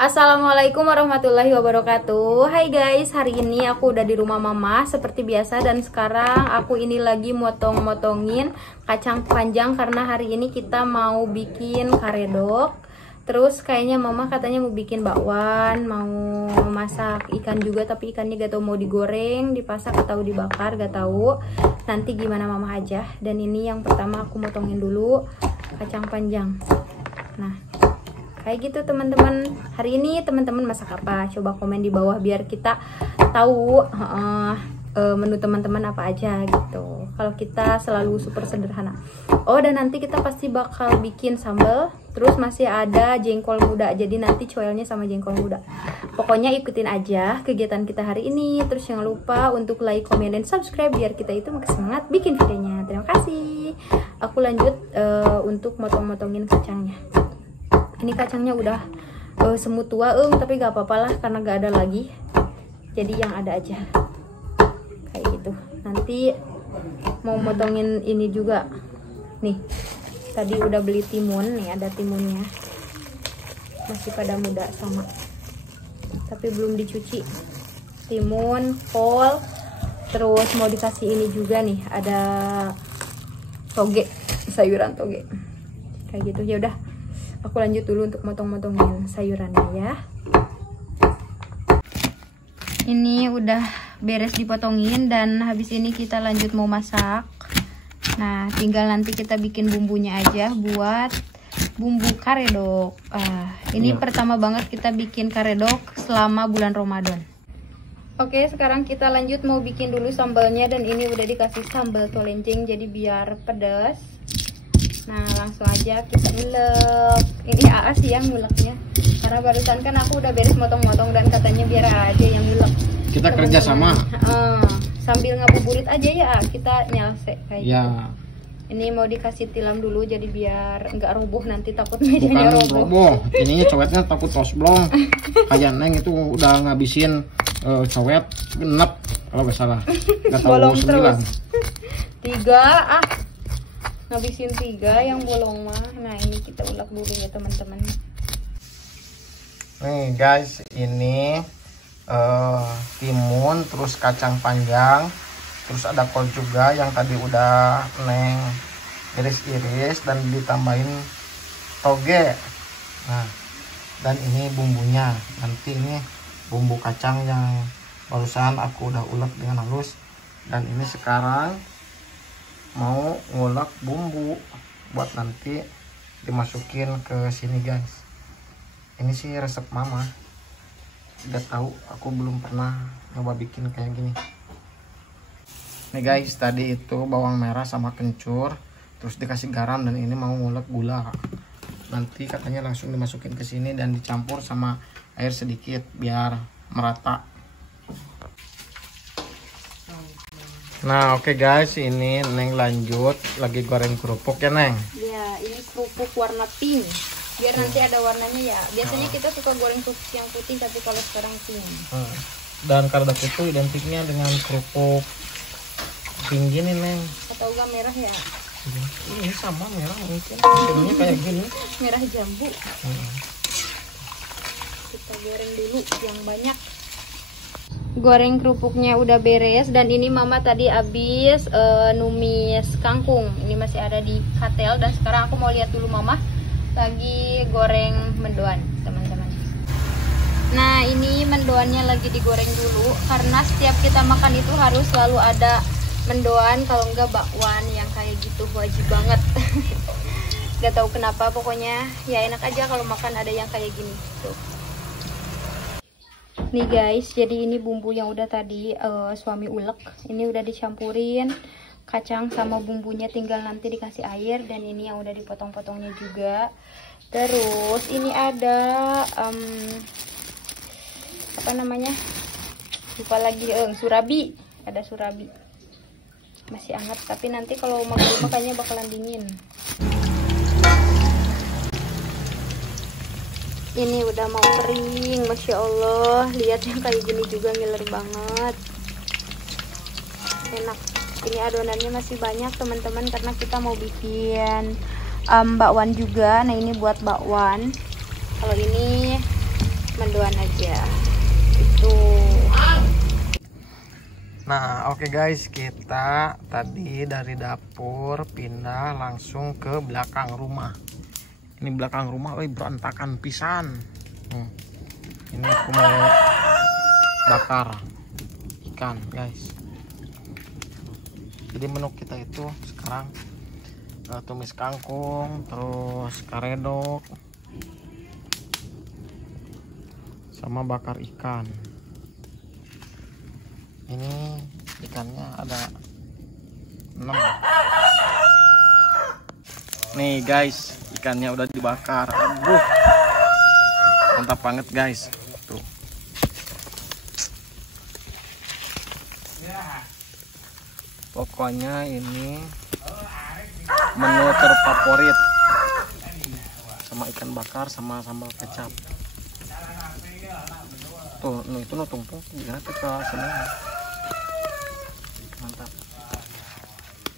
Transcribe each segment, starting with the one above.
Assalamualaikum warahmatullahi wabarakatuh. Hai guys, hari ini aku udah di rumah mama seperti biasa. Dan sekarang aku ini lagi motong-motongin kacang panjang karena hari ini kita mau bikin karedok. Terus kayaknya mama katanya mau bikin bakwan, mau masak ikan juga. Tapi ikannya gak tau mau digoreng, dipasak atau dibakar, gak tahu. Nanti gimana mama aja. Dan ini yang pertama aku motongin dulu kacang panjang. Nah kayak gitu teman-teman. Hari ini teman-teman masak apa? Coba komen di bawah biar kita tahu menu teman-teman apa aja gitu. Kalau kita selalu super sederhana. Oh, dan nanti kita pasti bakal bikin sambal. Terus masih ada jengkol muda. Jadi nanti coelnya sama jengkol muda. Pokoknya ikutin aja kegiatan kita hari ini. Terus jangan lupa untuk like, komen, dan subscribe biar kita itu makin semangat bikin videonya. Terima kasih. Aku lanjut untuk motong-motongin kacangnya. Ini kacangnya udah semut tua tapi gak apa-apa lah karena gak ada lagi. Jadi yang ada aja kayak gitu. Nanti mau motongin ini juga. Nih tadi udah beli timun. Nih ada timunnya, masih pada muda sama, tapi belum dicuci. Timun, kol. Terus mau dikasih ini juga nih, ada toge, sayuran toge kayak gitu. Ya udah, aku lanjut dulu untuk motong-motongin sayurannya ya. Ini udah beres dipotongin dan habis ini kita lanjut mau masak. Nah, tinggal nanti kita bikin bumbunya aja buat bumbu karedok. Ini pertama banget kita bikin karedok selama bulan Ramadan. Oke, sekarang kita lanjut mau bikin dulu sambalnya. Dan ini udah dikasih sambal tolenjeng jadi biar pedas. Nah, langsung aja kita ngulek. Ini AA sih yang nguleknya, karena barusan kan aku udah beres motong-motong dan katanya biar aja yang ngulek. Kita kerja sama. Sambil ngabuburit aja ya, kita nyalse kayak ya. gitu. Ini mau dikasih tilam dulu jadi biar nggak roboh, nanti takut mejanya roboh. Ininya cowetnya takut tosblong. Kayak Neng itu udah ngabisin cowet genep kalau nggak salah. Nggak tahu 9. 3 ngabisin 3 yang bolong mah. Nah, ini kita ulek dulu ya teman-teman. Nih guys, ini timun, terus kacang panjang, terus ada kol juga yang tadi udah Neng iris-iris dan ditambahin toge. Nah, dan ini bumbunya. Nanti ini bumbu kacang yang barusan aku udah ulek dengan halus. Dan ini sekarang mau ngulek bumbu buat nanti dimasukin ke sini guys. Ini sih resep mama, udah tahu, aku belum pernah nyoba bikin kayak gini. Nih guys, tadi itu bawang merah sama kencur, terus dikasih garam, dan ini mau ngulek gula. Nanti katanya langsung dimasukin ke sini dan dicampur sama air sedikit biar merata. Nah, oke guys, ini Neng lanjut lagi goreng kerupuk ya Neng. Ya, ini kerupuk warna pink biar nanti ada warnanya ya. Biasanya kita suka goreng kerupuk yang putih, tapi kalau sekarang pink. Dan karedok itu identiknya dengan kerupuk pink gini Neng. Atau enggak merah ya? Ini sama merah mungkin. Jadinya kayak gini. Merah jambu. Kita goreng dulu yang banyak. Goreng kerupuknya udah beres. Dan ini mama tadi habis numis kangkung. Ini masih ada di katel. Dan sekarang aku mau lihat dulu mama lagi goreng mendoan teman-teman. Nah, ini mendoannya lagi digoreng dulu, karena setiap kita makan itu harus selalu ada mendoan, kalau enggak bakwan yang kayak gitu wajib banget. Gak tahu kenapa, pokoknya ya enak aja kalau makan ada yang kayak gini tuh. Nih guys, jadi ini bumbu yang udah tadi suami ulek. Ini udah dicampurin kacang sama bumbunya, tinggal nanti dikasih air. Dan ini yang udah dipotong-potongnya juga. Terus ini ada apa namanya, lupa lagi, surabi. Ada surabi, masih hangat, tapi nanti kalau makannya bakalan dingin. Ini udah mau kering, masya Allah. Lihat yang kayak gini juga ngiler banget, enak. Ini adonannya masih banyak teman-teman, karena kita mau bikin bakwan juga. Nah, ini buat bakwan. Kalau ini depan aja. Itu. Nah, oke guys, kita tadi dari dapur pindah langsung ke belakang rumah. Ini belakang rumah, berantakan pisan. Ini aku mau bakar ikan, guys. Jadi menu kita itu sekarang tumis kangkung, terus karedok, sama bakar ikan. Ini ikannya ada 6. Nih guys, ikannya udah dibakar. Aduh, mantap banget guys. Tuh. Pokoknya ini menu terfavorit, sama ikan bakar sama sambal kecap. Tuh, itu tumpuk gimana tuh semua. Mantap.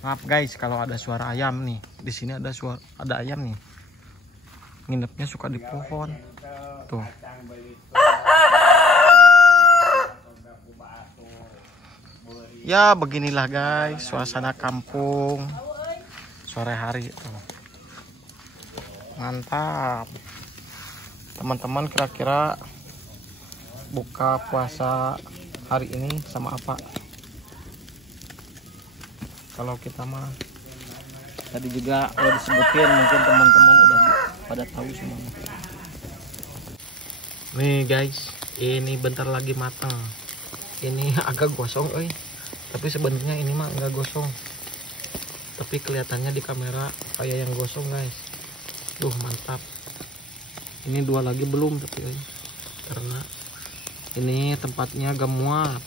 Maaf guys kalau ada suara ayam nih. Di sini ada ayam nih. Nginepnya suka di pohon. Tuh. Ya beginilah guys suasana kampung sore hari. Tuh. Mantap. Teman-teman kira-kira buka puasa hari ini sama apa? Kalau kita mah tadi juga udah disebutin, mungkin teman-teman udah pada tahu semuanya. Nih guys, ini bentar lagi matang. Ini agak gosong, tapi sebenarnya ini mah enggak gosong. Tapi kelihatannya di kamera kayak yang gosong guys. Duh mantap. Ini 2 lagi belum tapi karena ini tempatnya agak muat.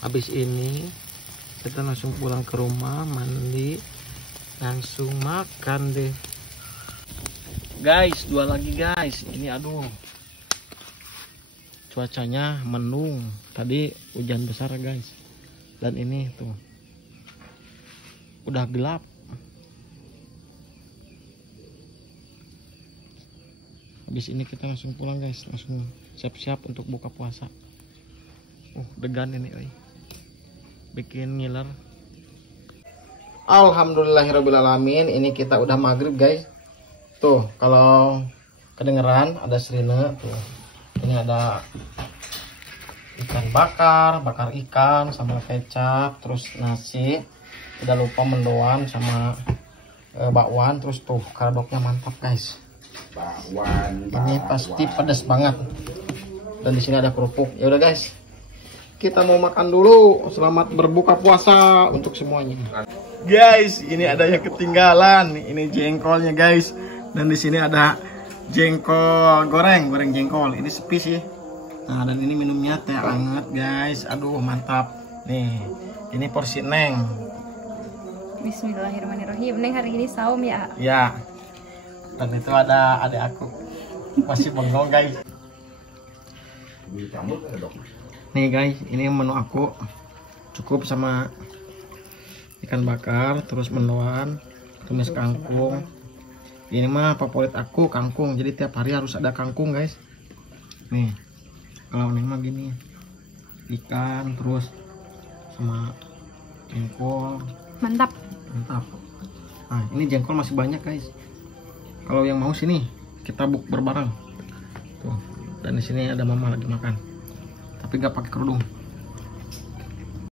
Habis ini kita langsung pulang ke rumah, mandi, langsung makan deh guys. 2 lagi guys. Ini aduh, cuacanya mendung, tadi hujan besar guys, dan ini tuh udah gelap. Habis ini kita langsung pulang guys, langsung siap-siap untuk buka puasa. Degan ini bikin ngiler. Alhamdulillahirobbilalamin. Ini kita udah maghrib guys. Tuh kalau kedengeran ada sirine tuh. Ini ada ikan bakar ikan sambal kecap, terus nasi, tidak lupa mendoan sama bakwan, terus tuh karedoknya mantap guys. Ini pasti pedas banget. Dan di sini ada kerupuk. Ya udah guys, kita mau makan dulu. Selamat berbuka puasa untuk semuanya. Guys, ini ada yang ketinggalan. Ini jengkolnya guys. Dan di sini ada jengkol goreng jengkol. Ini sepi sih. Nah, dan ini minumnya teh hangat guys. Aduh, mantap. Nih, ini porsi Neng. Bismillahirrahmanirrahim. Neng hari ini saum ya? Ya. Dan itu ada adik aku. Masih bengong guys. Nih guys, ini menu aku cukup sama ikan bakar, terus mendoan, tumis kangkung. Ini mah favorit aku kangkung, jadi tiap hari harus ada kangkung guys. Nih, kalau ini mah gini, ikan terus sama jengkol. Mantap. Nah, ini jengkol masih banyak guys. Kalau yang mau sini kita bukber bareng. Tuh, dan di sini ada mama lagi makan. Tapi gak pakai kerudung.